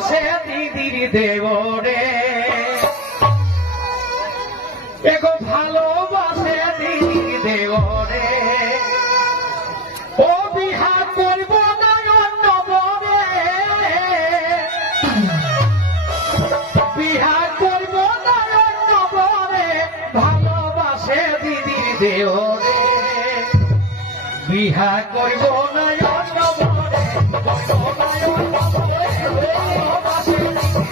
ভালোবাসে দিদির দেওরে এগো ভালোবাসে দিদির দেওরে ও বিহা করব না অন্য বরে বিহা করব না অন্য বরে ভালোবাসে দিদির দেওরে বিহা করব না অন্য বরে করব না অন্য বরে ভালোবাসে দিদির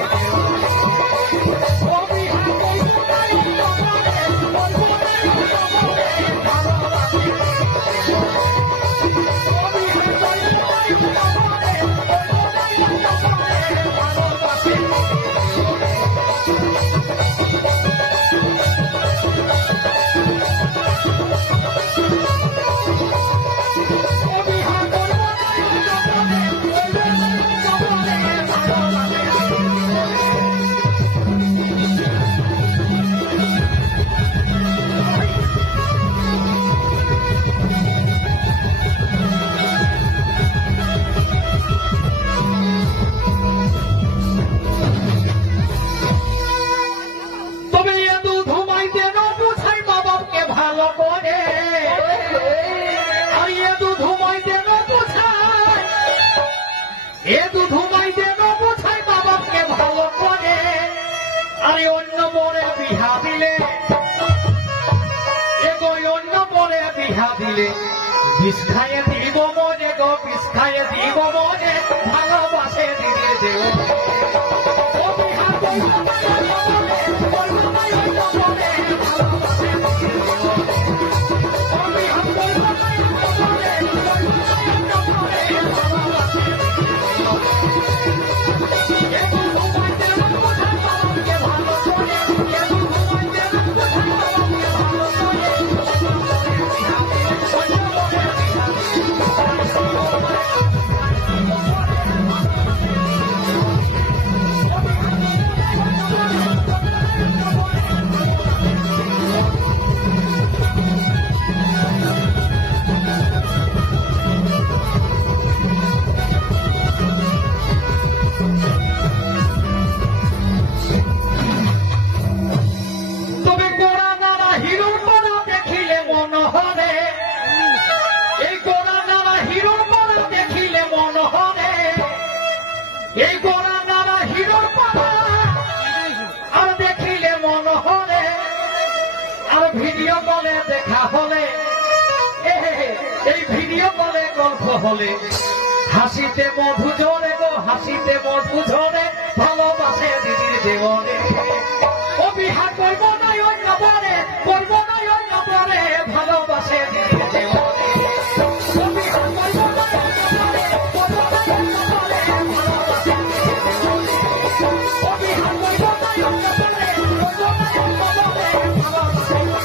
অন্য বরে বিহা দিলে এগো অন্য বরে বিহা দিলে বিষ খাইয়ে দিব মনে গো বিষ খাইয়ে দিব মনে ভালোবাসে দিদির দেও ও বিহা করব না অন্য বরে করব না অন্য বরে ভালোবাসে দিদির দেও ও বিহা করব না অন্য বরে করব না অন্য বরে ভালোবাসে দিদির দেও এই গোড়া নারা হিরোর পাড়া আর দেখিলে মন হলে আর ভিডিও কলে দেখা হলে এই ভিডিও কলে গল্প হলে হাসিতে মধু ঝরে গো হাসিতে মধু ঝরে ভালোবাসে দিদির দেওরে ও বিহা করব না অন্য বরে করব না অন্য বরে ভালোবাসে দিদির দেওরে ও বিহা করব না অন্য বরে করব না অন্য বরে ভালোবাসে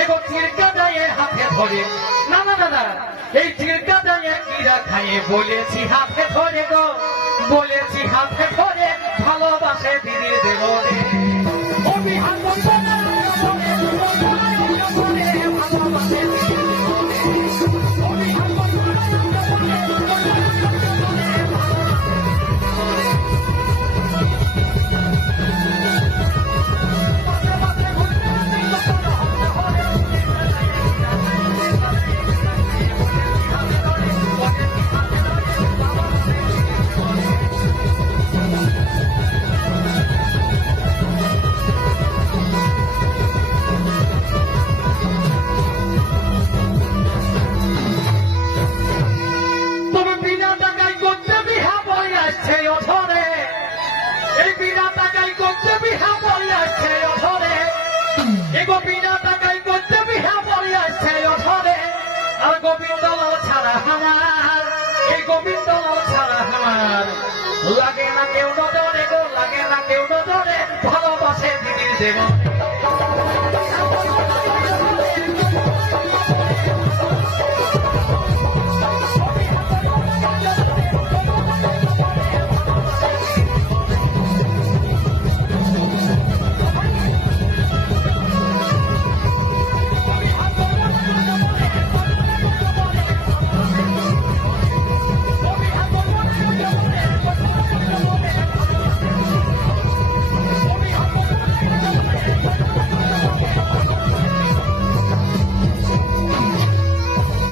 এগো চিরকা দায়ে হাতে ধরে না না না না এই চিরকা দায়ে কিরা খাইয়ে বলেছি হাতে ধরে গো বলেছি হাতে ধরে ভালোবাসে দিদির দেওরে ও বিহা করব না ভালোবাসে দিদির দেওরে ও বিহা করব না গোপীনা টাকাই করতে বিহা পড়ে আসছে অধরে আর গোবিন্দ লাল ছাড়া আমার এই গোবিন্দ লাল ছাড়া আমার লাগে না কেউ নজরে গো লাগে না কেউ নজরে ভালোবাসে দিদির দেব